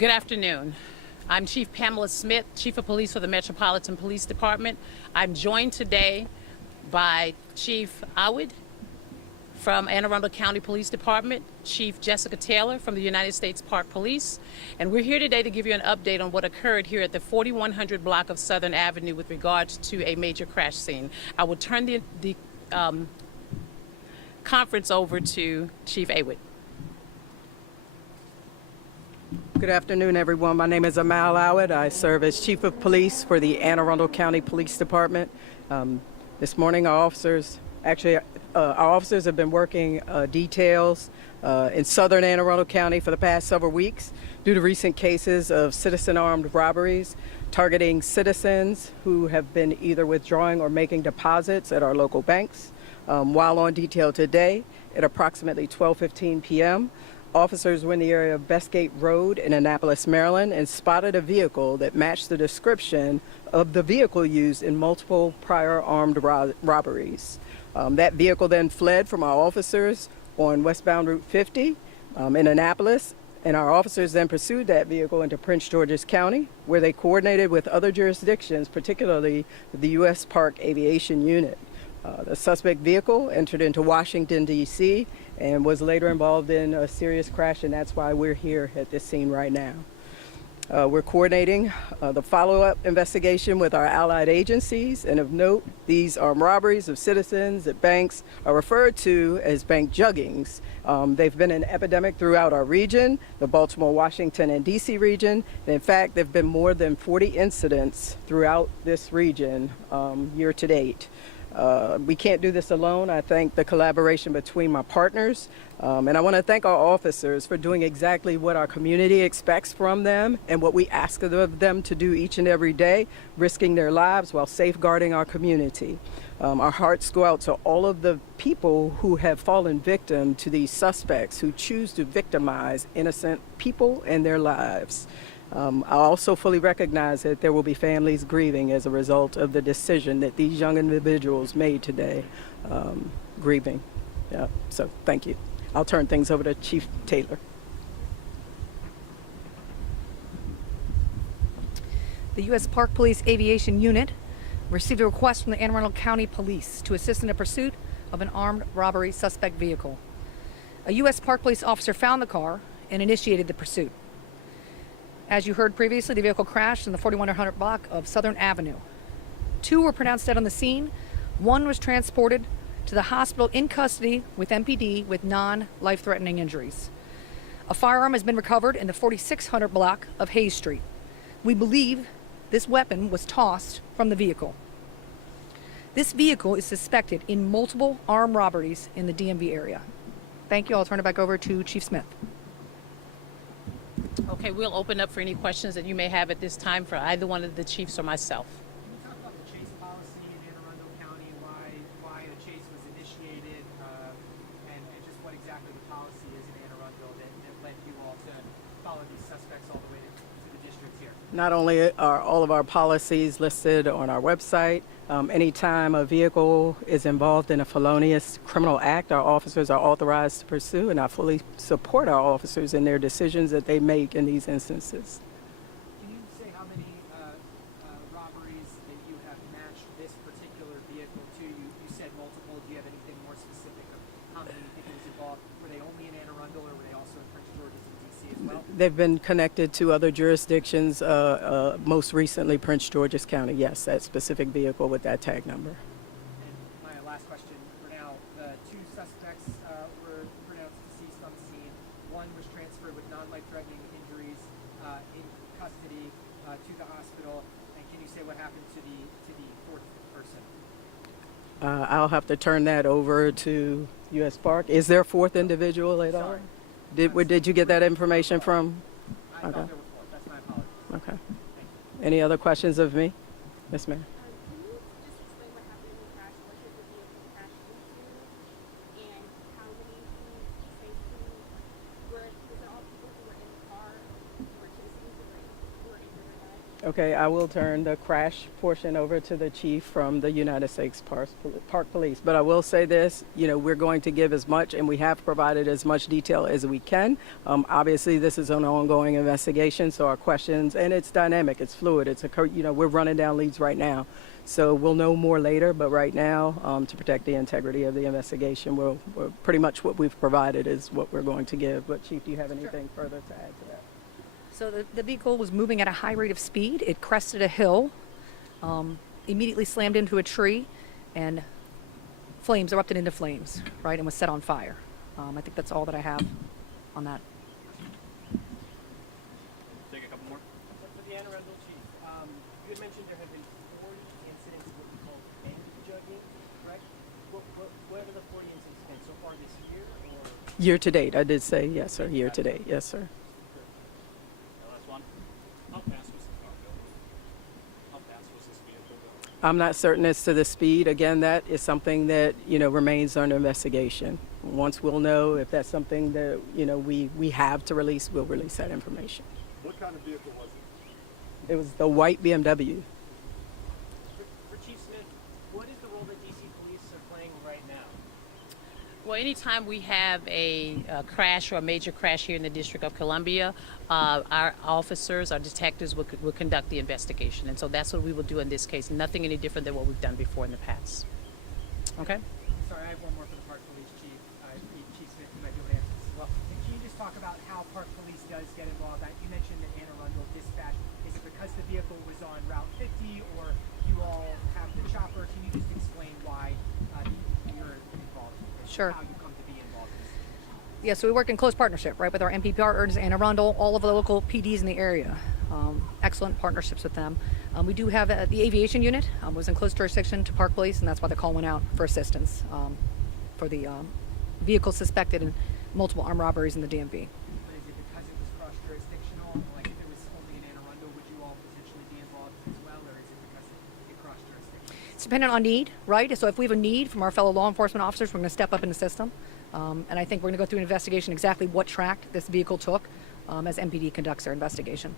Good afternoon. I'm Chief Pamela Smith, Chief of Police for the Metropolitan Police Department. I'm joined today by Chief Awad from Anne Arundel County Police Department, Chief Jessica Taylor from the United States Park Police, and we're here today to give you an update on what occurred here at the 4100 block of Southern Avenue with regards to a major crash scene. I will turn the conference over to Chief Awad. Good afternoon, everyone. My name is Amal Awad. I serve as Chief of Police for the Anne Arundel County Police Department. This morning, our officers have been working details in southern Anne Arundel County for the past several weeks due to recent cases of citizen armed robberies targeting citizens who have been either withdrawing or making deposits at our local banks. While on detail today at approximately 12:15 p.m., officers were in the area of Bestgate Road in Annapolis, Maryland, and spotted a vehicle that matched the description of the vehicle used in multiple prior armed robberies. That vehicle then fled from our officers on westbound Route 50 in Annapolis, and our officers then pursued that vehicle into Prince George's County, where they coordinated with other jurisdictions, particularly the U.S. Park Aviation Unit. The suspect vehicle entered into Washington, D.C., and was later involved in a serious crash, and that's why we're here at this scene right now. We're coordinating the follow-up investigation with our allied agencies, and of note, these armed robberies of citizens at banks are referred to as bank juggings. They've been an epidemic throughout our region, the Baltimore, Washington, and D.C. region, and in fact, there have been more than 40 incidents throughout this region year to date. We can't do this alone. I thank the collaboration between my partners, and I want to thank our officers for doing exactly what our community expects from them and what we ask of them to do each and every day, risking their lives while safeguarding our community. Our hearts go out to all of the people who have fallen victim to these suspects who choose to victimize innocent people and their lives. I also fully recognize that there will be families grieving as a result of the decision that these young individuals made today, grieving. Yeah, so thank you. I'll turn things over to Chief Taylor. The U.S. Park Police Aviation Unit received a request from the Anne Arundel County Police to assist in the pursuit of an armed robbery suspect vehicle. A U.S. Park Police officer found the car and initiated the pursuit. As you heard previously, the vehicle crashed in the 4100 block of Southern Avenue. 2 were pronounced dead on the scene. 1 was transported to the hospital in custody with MPD with non-life-threatening injuries. A firearm has been recovered in the 4600 block of Hayes Street. We believe this weapon was tossed from the vehicle. This vehicle is suspected in multiple armed robberies in the DMV area. Thank you. I'll turn it back over to Chief Smith. Okay, we'll open up for any questions that you may have at this time for either one of the chiefs or myself. Can you talk about the chase policy in Anne Arundel County, why a chase was initiated, and just what exactly the policy is in Anne Arundel that led you all to follow these suspects all the way to the districts here? Not only are all of our policies listed on our website, anytime a vehicle is involved in a felonious criminal act, our officers are authorized to pursue, and I fully support our officers in their decisions that they make in these instances. Can you say how many robberies that you have matched this particular vehicle to? You said multiple. Do you have anything more specific of how many you think was involved? Were they only in Anne Arundel, or were they also in Prince George's and D.C. as well? They've been connected to other jurisdictions, most recently Prince George's County. Yes, that specific vehicle with that tag number. And my last question for now, the 2 suspects were pronounced deceased on the scene. 1 was transferred with non-life-threatening injuries in custody to the hospital. And can you say what happened to the 4th person? I'll have to turn that over to U.S. Park. Is there a 4th individual at all? Sorry. Did you get that information from? I thought there were 4. That's my apologies. Okay. Thank you. Any other questions of me? Yes, ma'am. Can you just explain what happened in the crash? What did the vehicle crash into? And how many safety was it all people who were in the car, or were citizens who were injured or not? Okay, I will turn the crash portion over to the chief from the United States Park Police. But I will say this, we're going to give as much, and we have provided as much detail as we can. Obviously, this is an ongoing investigation, so our questions, and it's dynamic, it's fluid, we're running down leads right now. So we'll know more later, but right now, to protect the integrity of the investigation, we're pretty much what we've provided is what we're going to give. But Chief, do you have anything further to add to that? So the vehicle was moving at a high rate of speed. It crested a hill, immediately slammed into a tree, and flames erupted into flames, right, and was set on fire. I think that's all that I have on that. Take a couple more. For the Anne Arundel chief, you had mentioned there had been 40 incidents of what we call end jugging, correct? What are the 40 incidents been so far this year, or? Year to date, I did say yes, sir. Year to date, yes, sir. The last one. How fast was the car going? How fast was this vehicle going? I'm not certain as to the speed. Again, that is something that, remains under investigation. Once we'll know if that's something that, we have to release, we'll release that information. What kind of vehicle was it? It was the white BMW. For Chief Smith, what is the role that DC police are playing right now? Well, anytime we have a crash or a major crash here in the District of Columbia, our officers, our detectives will conduct the investigation. And so that's what we will do in this case. Nothing any different than what we've done before in the past. Okay? Sorry, I have one more for the Park Police Chief. Chief Smith, you might be able to answer this as well. Can you just talk about how Park Police does get involved? You mentioned that Anne Arundel dispatch. Is it because the vehicle was on Route 50, or you all have the chopper? Can you just explain why you're involved? Sure. How you come to be involved in this? Yeah, so we work in close partnership, right, with our MP partners, Anne Arundel, all of the local PDs in the area. Excellent partnerships with them. We do have the aviation unit was in close jurisdiction to Park Police, and that's why the call went out for assistance for the vehicle suspected in multiple armed robberies in the DMV. But is it because it was cross-jurisdictional? Like if it was only in Anne Arundel, would you all potentially be involved as well, or is it because it cross-jurisdictional? It's dependent on need, right? So if we have a need from our fellow law enforcement officers, we're going to step up in the system. And I think we're going to go through an investigation exactly what track this vehicle took as MPD conducts their investigation.